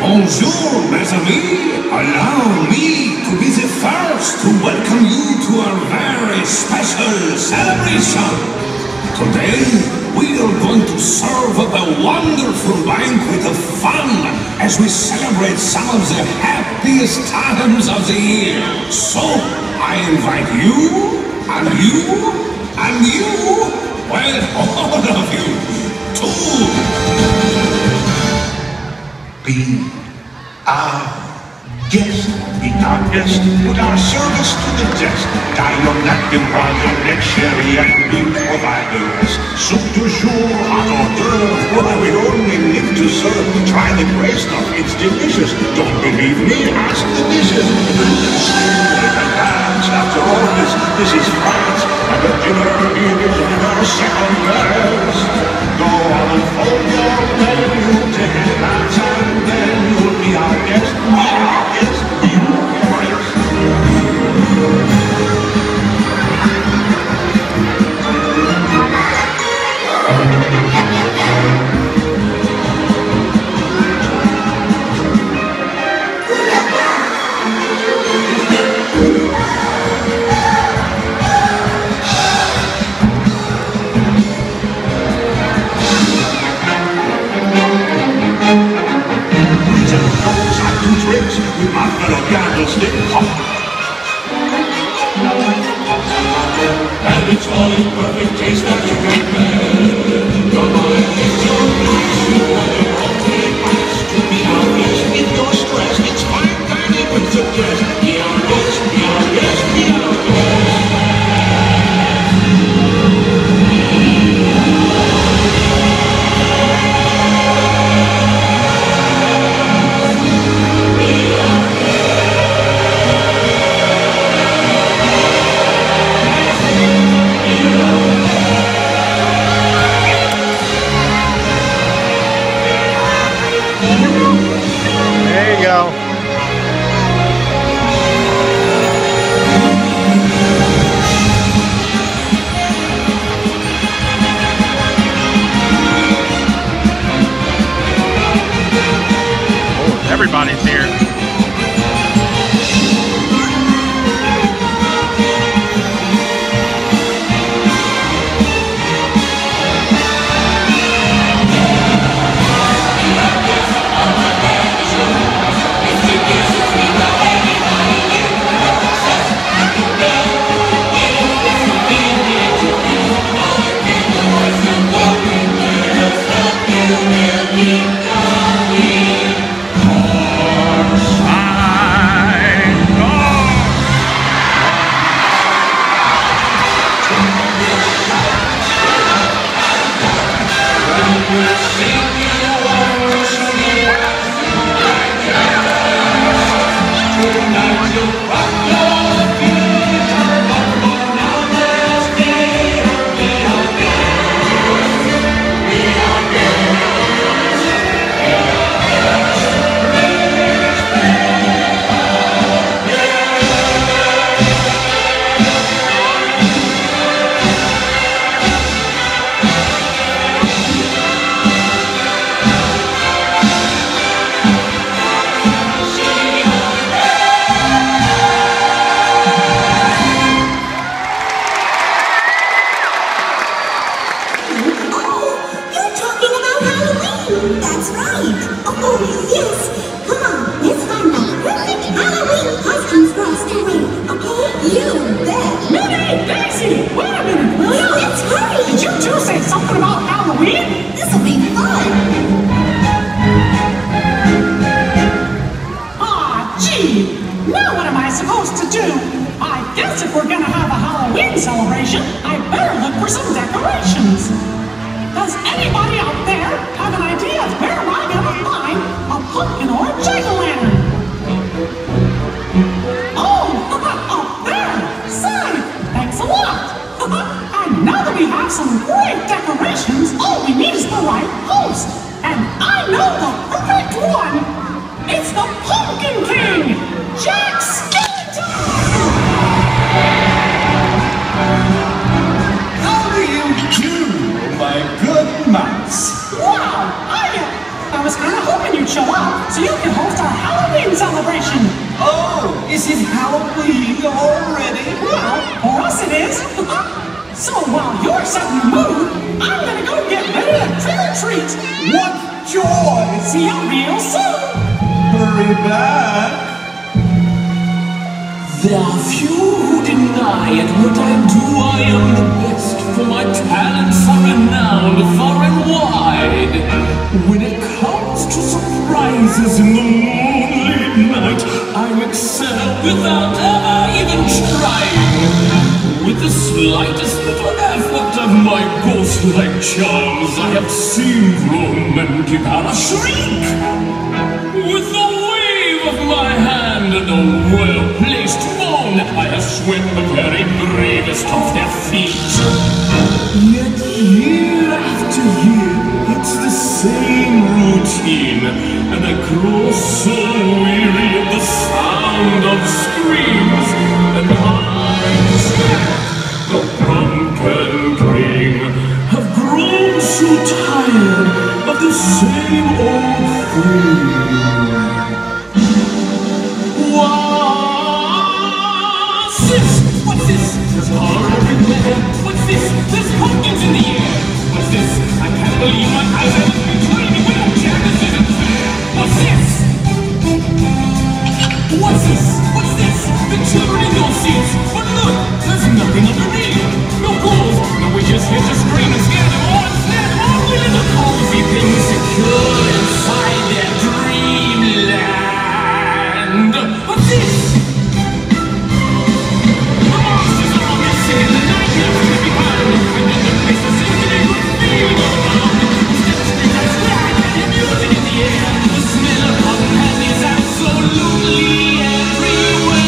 Bonjour, mes amis. Allow me to be the first to welcome you to our very special celebration. Today, we are going to serve up a wonderful banquet of fun as we celebrate some of the happiest times of the year. So, I invite you, and you, and you, well, all of you, to be our guest. Be our guest, put our service to the test. Tie your napkin round your neck, sherry and beef provide the rest. Soup du jour, hot hors d'oeuvre, why we only live to serve. Try the gray stuff, it's delicious. Don't believe me, ask the dishes. After all this is France, and the dinner is our second best. Go on and fold your menu, take a glance, and then you'll be our guest. Our guest, you with my fellow candlestick hop. And it's all in perfect taste that you can bear. Come on, it's your nice, you want to rotate nice to be our guest. If you're stressed, it's fine dining with the guest. Be our guest, be our guest, be our guest. Gee, now what am I supposed to do? I guess if we're gonna have a Halloween celebration, I better look for some decorations. Does anybody out there have an idea of where am I gonna find a pumpkin or a jack-o'-lantern? Oh, up there! Say, thanks a lot! And now that we have some great decorations, all we need is the right host. And I know the perfect one! It's the Pumpkin King, Jack Skellington! How do you do, my good mouse? Wow, I was kind of hoping you'd show up so you can host our Halloween celebration. Oh, is it Halloween already? Well, for us it is. So while you're setting the mood, I'm gonna go get ready to trick or treat. What joy! See you real soon. Hurry back. There are few who deny at what I do I am the best, for my talents are renowned far and wide. When it comes to surprises in the moonlit night, I excel without ever even trying. With the slightest little effort of my ghost-like charms, I have seen grown men give out a shriek. With the wave of my hand and a well-placed moan, I have swim the very bravest of their feet. Yet year after year, it's the same routine, and I grow so weary of the sound of screams and eyes. The Pumpkin King have grown so tired of the same old thing. What's this? What's this? There's horror everywhere. What's this? There's pumpkins in the air. What's this? I can't believe my eyes are betraying me. Well, Jack, this isn't fair. What's this? What's this? What's this? The children in those seats. But look, there's nothing underneath. No ghouls, no witches here to scream and scare them all. Instead, only little cozy things secure inside their dreamland. What's this? The monsters are all missing and the nightmares are behind. And then the places seem to be good feeling all around. Instead of streets I swear and music in the air. The smell of cotton candy is absolutely everywhere.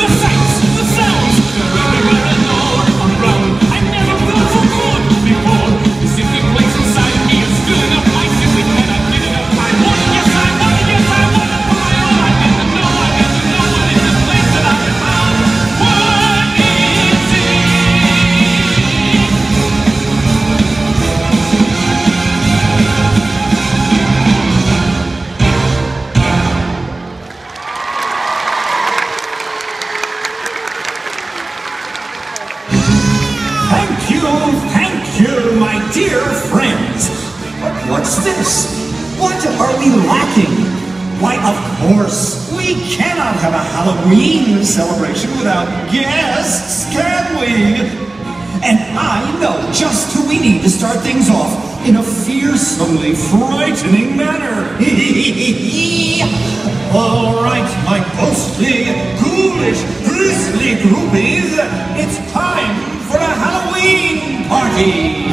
The sights, the sounds, they're everywhere and all around. I never felt so good before. This empty place inside me is filling up my simply cannot get enough. I want it, yes, I want it, yes, I want it for my own. I got to know what is this place that I have found. What is it? Thank you, my dear friends. But what's this? What are we lacking? Why, of course, we cannot have a Halloween celebration without guests, can we? And I know just who we need to start things off in a fearsomely frightening manner. All right, my ghostly, ghoulish, grisly groupies, it's time for a Halloween party!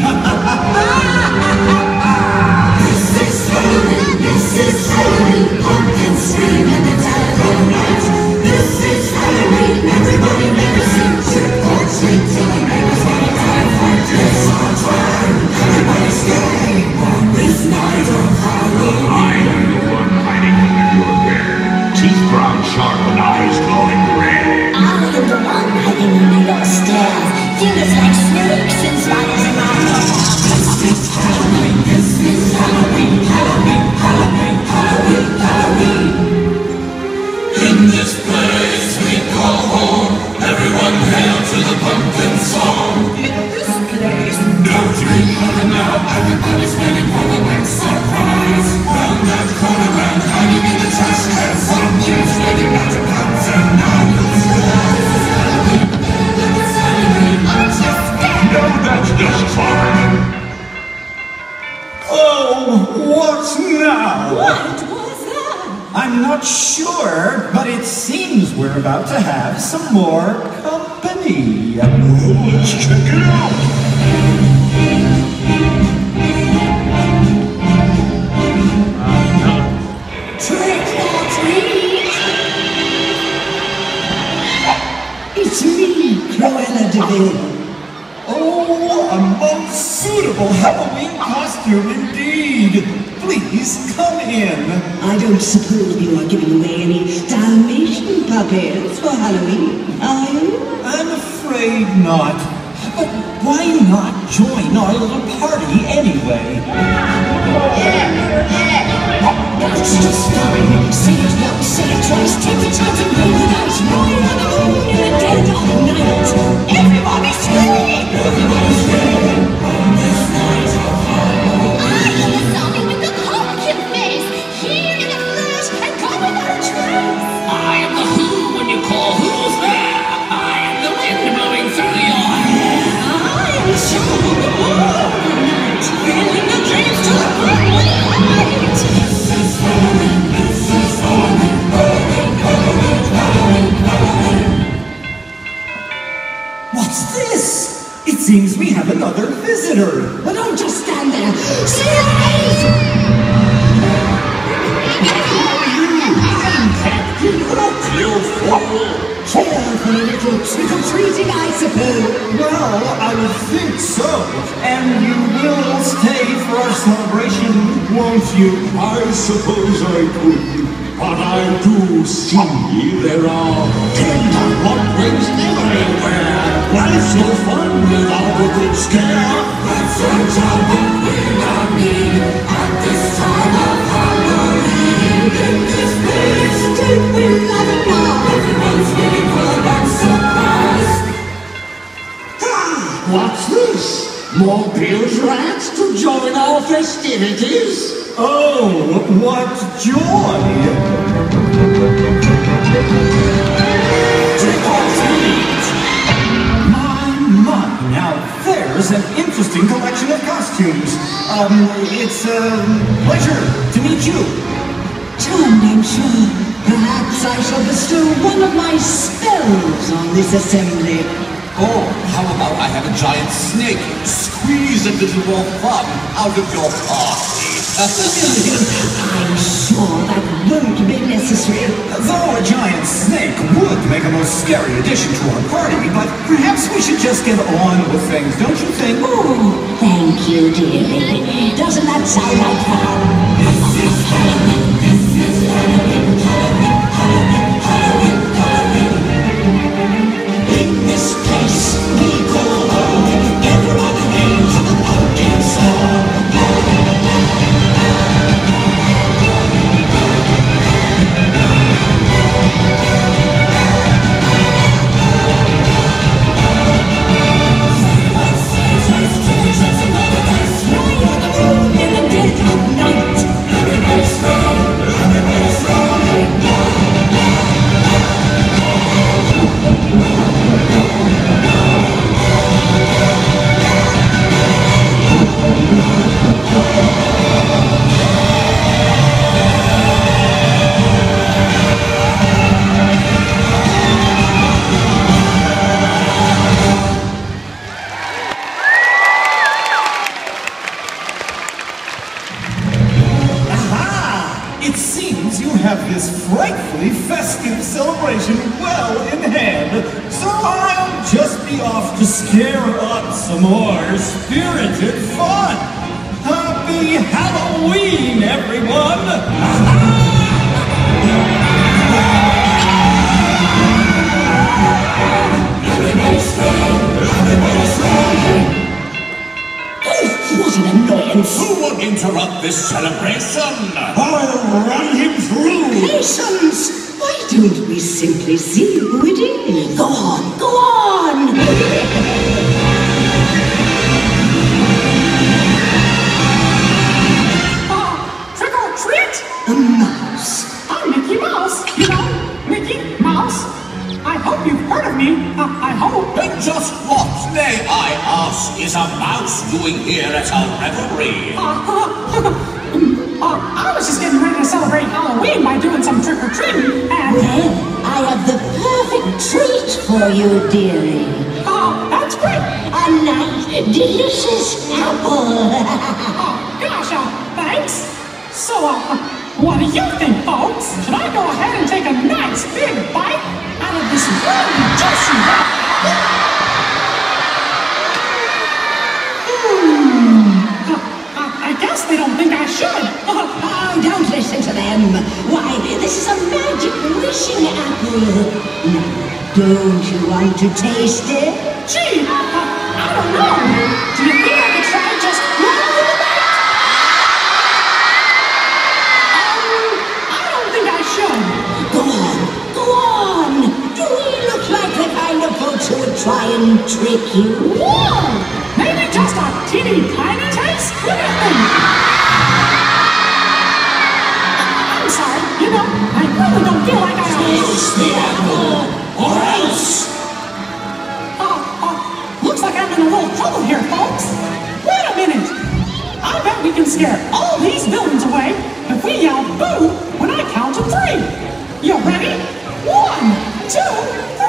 This is Halloween, pumpkins scream in the dead of night. This is Halloween, everybody make a scene, trick or treat till the neighbors wanna die for this on time. Everybody stay on this night of Halloween. I am the one hiding under your bed, teeth brown sharp and eyes glowing red. I am the one hiding under your stairs, fingers like snakes and spiders in my hair. This is Halloween, this is Halloween, Halloween, Halloween, Halloween, Halloween. In this place we call home, everyone hail to the pumpkin song. In this place, No dream coming out, everybody's waiting for the next surprise. Round that corner and hiding in the trash can, some kids waiting out to sure, but it seems we're about to have some more company. Well, let's check it out. Trick or treat! It's me, Cruella de Vil. Oh, a most suitable Halloween costume indeed. Please come in. I don't suppose you are giving away any Dalmatian puppets for Halloween, are you? I'm afraid not. But why not join our little party anyway? That's just fine. Say it once, say it twice, take the chance and roll the dice. Rolling on the moon in the dead of night. Everybody scream! Everybody scream on this night of Halloween. I am the zombie with the pumpkin face, here in a flash and gone without a trace. I am the who when you call who's there. I am the wind blowing through your hair. I am the shadow of the world at night, filling the dreams to the brim with light. What's this? It seems we have another visitor. Well, don't just stand there. See your face! You fool! Cheerful little trick-or-treating, I suppose. Well, I would think so. And you will stay for our celebration, won't you? I suppose I could, but I do see there are tender lumplings everywhere. Life's no fun without a good scare. That's what I need at this time of Halloween. In this place, Don't we love it now? everyone's waiting for that surprise. What's this? More Beers Rats to join our festivities? Oh, what joy! Trick or treat! My, now there's an interesting collection of costumes. It's a pleasure to meet you. Charmed, I'm sure. Perhaps I shall bestow one of my spells on this assembly. Oh, how about I have a giant snake squeeze a little more fun out of your party? I'm sure that won't be necessary. Though a giant snake would make a most scary addition to our party, but perhaps we should just get on with things, don't you think? Oh, thank you, dear lady. Doesn't that sound like fun? This is Halloween, this is Halloween, Halloween, Halloween, Halloween, Halloween. In this place we call home, everyone hail to the pumpkin song. This frightfully festive celebration well in hand, so I'll just be off to scare up some more spirited fun. Happy Halloween, everyone! What an annoyance! Who will interrupt this celebration? I'll run him through! Patience! Why don't we simply see who it is? Go on, go on! Trick or treat? A mouse. I'm Mickey Mouse. You know, Mickey Mouse. I hope you've heard of me. I hope. And just what, may I ask, is a mouse doing here at our revelry? I was just getting ready to celebrate Halloween by doing some trick-or-treating, and... Well, I have the perfect treat for you, dearie. That's great. A nice, delicious apple. Gosh, thanks. So, what do you think, folks? Should I go ahead and take a nice big bite out of this really juicy I guess they don't think I should. Oh, don't listen to them. Why, this is a magic wishing apple. Now, don't you want to taste it? Gee, I don't know. Do you think I could try just one little bite? I don't think I should. Go on, go on. Do we look like the kind of folks who would try and trick you? Whoa! Maybe just a teeny tiny taste? What do you think? I'm sorry, you know, I really don't feel like I Taste the apple, or else! Looks like I'm in a little trouble here, folks. Wait a minute. I bet we can scare all these villains away if we yell boo when I count to 3. You ready? 1, 2, 3.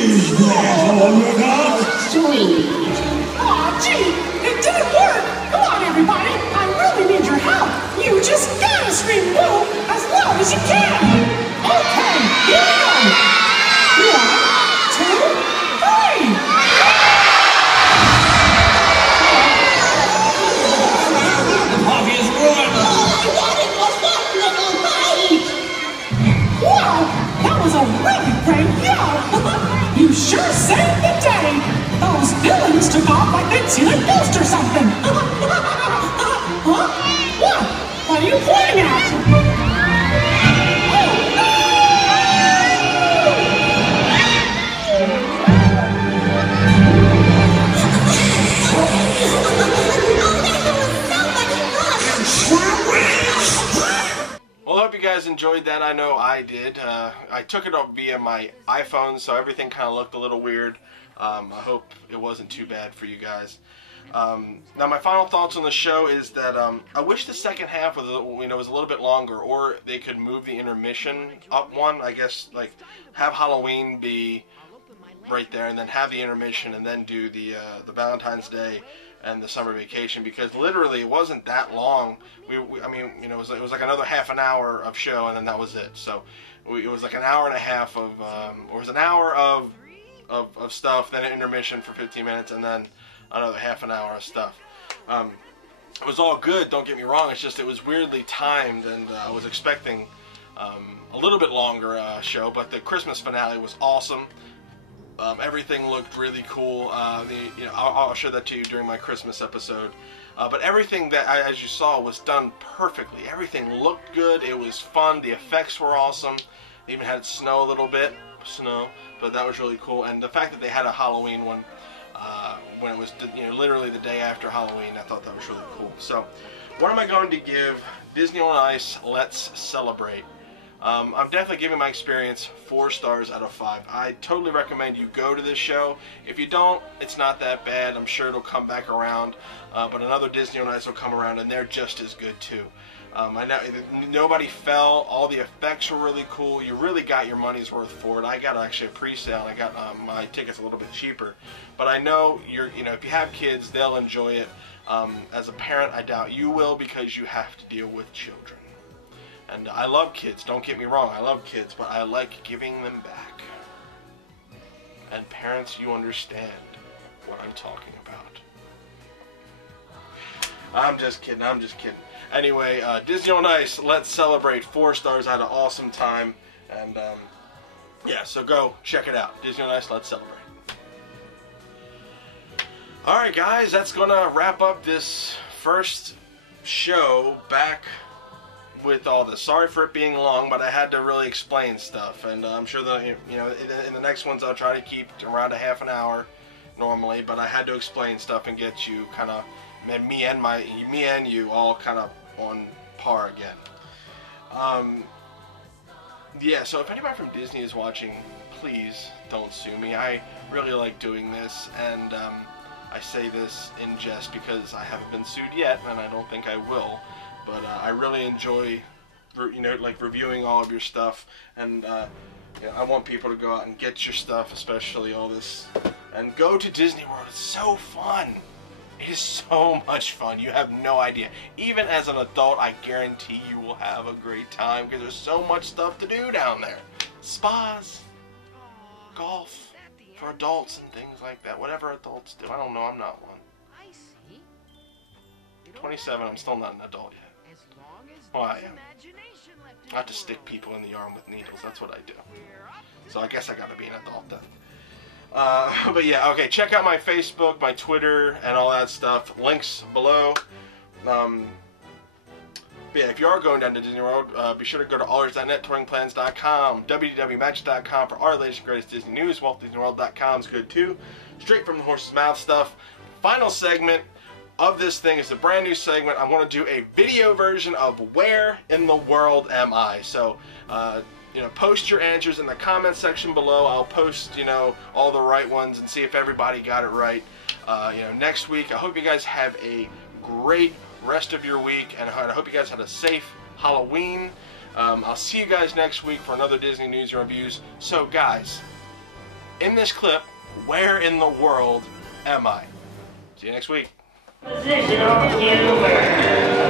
Is that all you got? Sweet. Aw, gee, it didn't work. Come on, everybody. I really need your help. You just gotta scream boo as loud as you can. Okay, here we go. 1, 2, 3. The party is ruined! Wow, that was a really great yell. You sure saved the day. Those villains took off like they'd seen a ghost or something. Huh? What? What are you pointing at? Well, I hope you guys enjoyed that. I know I did. I took it up via my iPhone, so everything kind of looked a little weird. I hope it wasn't too bad for you guys. Now, my final thoughts on the show is that I wish the second half was a little bit longer, or they could move the intermission up one. I guess like have Halloween be right there, and then have the intermission, and then do the Valentine's Day and the summer vacation, because literally it wasn't that long. I mean, it was like another half an hour of show, and then that was it. So it was like an hour and a half of, or it was an hour of stuff, then an intermission for 15 minutes, and then another half an hour of stuff. It was all good, don't get me wrong. It's just it was weirdly timed, and I was expecting a little bit longer show, but the Christmas finale was awesome. Everything looked really cool. I'll show that to you during my Christmas episode. But everything that, as you saw, was done perfectly. Everything looked good. It was fun. The effects were awesome. They even had snow a little bit. But that was really cool. And the fact that they had a Halloween one when it was literally the day after Halloween, I thought that was really cool. So what am I going to give Disney on Ice Let's Celebrate? I'm definitely giving my experience 4 stars out of 5. I totally recommend you go to this show. If you don't, it's not that bad. I'm sure it'll come back around. But another Disney on Ice will come around, and they're just as good too. I know nobody fell. All the effects were really cool. You really got your money's worth for it. I got actually a pre-sale. I got my tickets a little bit cheaper. But I know if you have kids, they'll enjoy it. As a parent, I doubt you will, because you have to deal with children. And I love kids, don't get me wrong, I love kids, but I like giving them back. And parents, you understand what I'm talking about. I'm just kidding. Anyway, Disney on Ice, let's celebrate. 4 stars, I had an awesome time. And yeah, so go check it out. Disney on Ice, let's celebrate. Alright guys, that's gonna wrap up this first show back with all this. Sorry for it being long, but I had to really explain stuff, and I'm sure that in the next ones I'll try to keep around a half an hour normally, but I had to explain stuff and get you kind of me and you all kind of on par again. Yeah, so if anybody from Disney is watching, please don't sue me. I really like doing this, and I say this in jest because I haven't been sued yet, and I don't think I will. But I really enjoy, like reviewing all of your stuff, and I want people to go out and get your stuff, especially all this, and go to Disney World. It's so fun. It is so much fun. You have no idea. Even as an adult, I guarantee you will have a great time because there's so much stuff to do down there. Spas, golf for adults and things like that. Whatever adults do. I don't know. I'm not one. 27. I'm still not an adult yet. Well, I am. I have to stick people in the arm with needles. That's what I do. So I guess I gotta be an adult then. But yeah, okay, check out my Facebook, my Twitter, and all that stuff. Links below. But yeah, if you are going down to Disney World, be sure to go to allers.net, touringplans.com, www.magic.com for our latest and greatest Disney news. WaltDisneyWorld.com is good too. Straight from the horse's mouth stuff. Final segment of this thing is a brand new segment. I want to do a video version of Where in the World Am I? So, post your answers in the comment section below. I'll post, all the right ones and see if everybody got it right. Next week, I hope you guys have a great rest of your week, and I hope you guys had a safe Halloween. I'll see you guys next week for another Disney news and reviews. So, guys, in this clip, where in the world am I? See you next week. Positional humor.